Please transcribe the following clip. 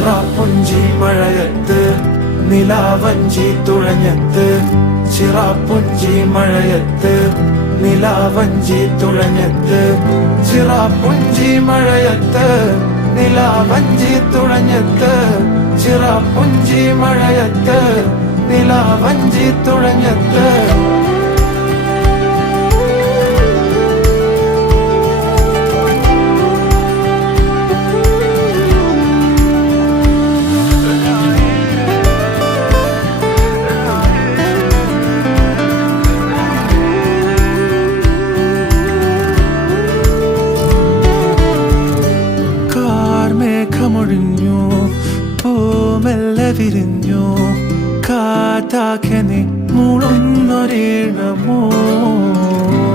ചിറാപ്പുഞ്ചി മഴയത്ത് നിലാവഞ്ചി തുഴഞ്ഞത്ത് ചിറാപ്പുഞ്ചി മഴയത്ത് നിലാവഞ്ചി തുഴഞ്ഞത്ത് ചിറാപ്പുഞ്ചി മഴയത്ത് നിലാവഞ്ചി തുഴഞ്ഞത്ത് ചിറാപ്പുഞ്ചി മഴയത്ത് നിലാവഞ്ചി തുഴഞ്ഞത്ത് മേഘമൊഴിഞ്ഞു പൂമെല്ലെ വിരിഞ്ഞു കാറ്റാകെ നീ മൂളുന്നൊരീണമോ